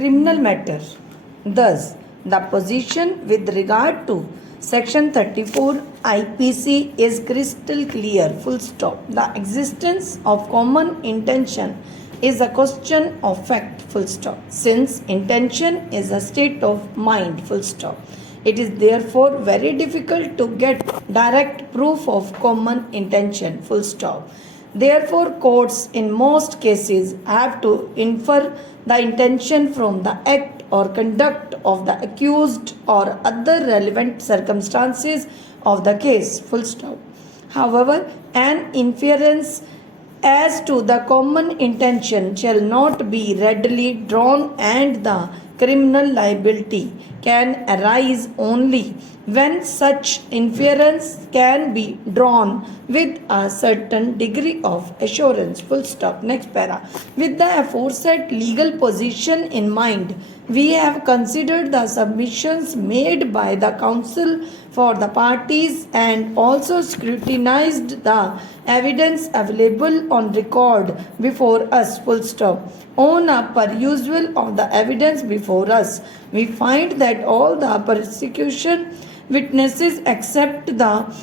criminal matter. Thus, the position with regard to Section 34 IPC is crystal clear, full stop. The existence of common intention is a question of fact, full stop. Since intention is a state of mind, full stop. It is therefore very difficult to get direct proof of common intention, full stop. Therefore, courts in most cases have to infer the intention from the act or conduct of the accused or other relevant circumstances of the case, full stop. However, an inference as to the common intention shall not be readily drawn, and the criminal liability can arise only when such inference can be drawn with a certain degree of assurance, full stop. Next para. With the aforesaid legal position in mind, we have considered the submissions made by the counsel for the parties and also scrutinized the evidence available on record before us, full stop. On a perusal of the evidence before us, we find that all the prosecution witnesses except the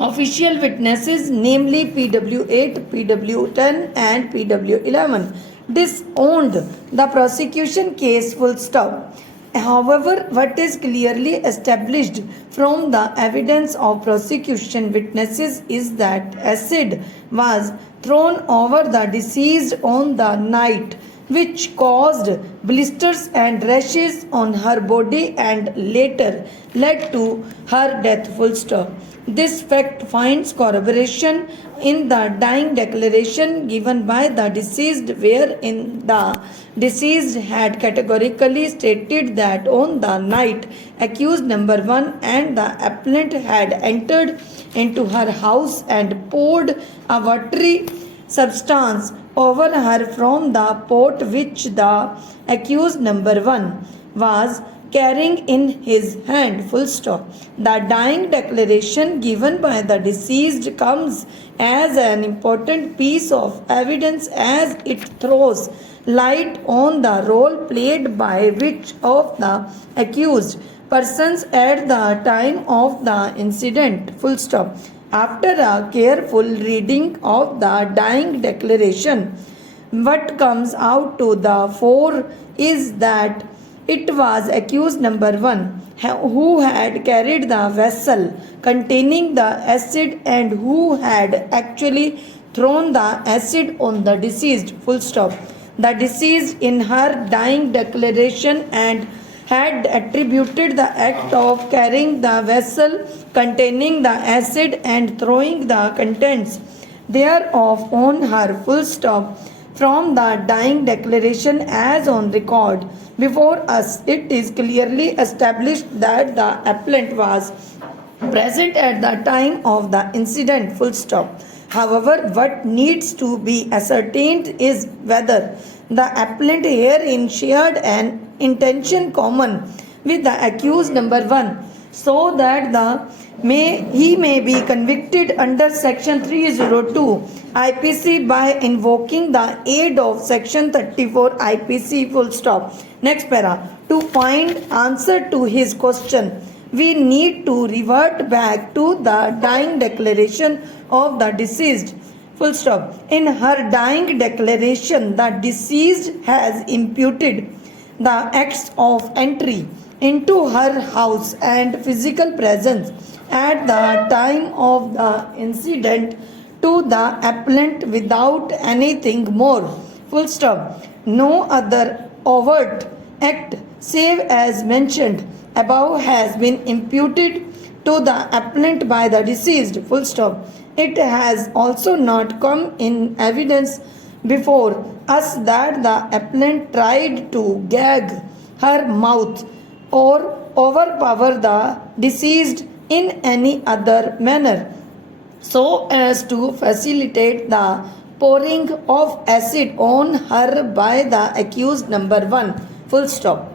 official witnesses, namely PW8, PW10 and PW11, disowned the prosecution case, full stop. However, what is clearly established from the evidence of prosecution witnesses is that acid was thrown over the deceased on the night, which caused blisters and rashes on her body and later led to her death, full stop. This fact finds corroboration in the dying declaration given by the deceased, wherein the deceased had categorically stated that on the night accused number 1 and the appellant had entered into her house and poured a watery substance over her from the pot which the accused number 1 was carrying in his hand, full stop. The dying declaration given by the deceased comes as an important piece of evidence as it throws light on the role played by which of the accused persons at the time of the incident, full stop. After a careful reading of the dying declaration, what comes out to the fore is that it was accused number 1 who had carried the vessel containing the acid and who had actually thrown the acid on the deceased, full stop. The deceased in her dying declaration and had attributed the act of carrying the vessel containing the acid and throwing the contents thereof on her, full stop. From the dying declaration as on record before us, it is clearly established that the appellant was present at the time of the incident, full stop. However, what needs to be ascertained is whether the appellant herein shared an intention common with the accused number 1 so that he may be convicted under section 302 IPC by invoking the aid of section 34 IPC, full stop. Next para. To find answer to his question, we need to revert back to the dying declaration of the deceased, full stop. In her dying declaration, the deceased has imputed the acts of entry into her house and physical presence at the time of the incident to the appellant without anything more, full stop. No other overt act save as mentioned above has been imputed to the appellant by the deceased, full stop. It has also not come in evidence before us that the appellant tried to gag her mouth or overpower the deceased in any other manner so as to facilitate the pouring of acid on her by the accused number 1, full stop.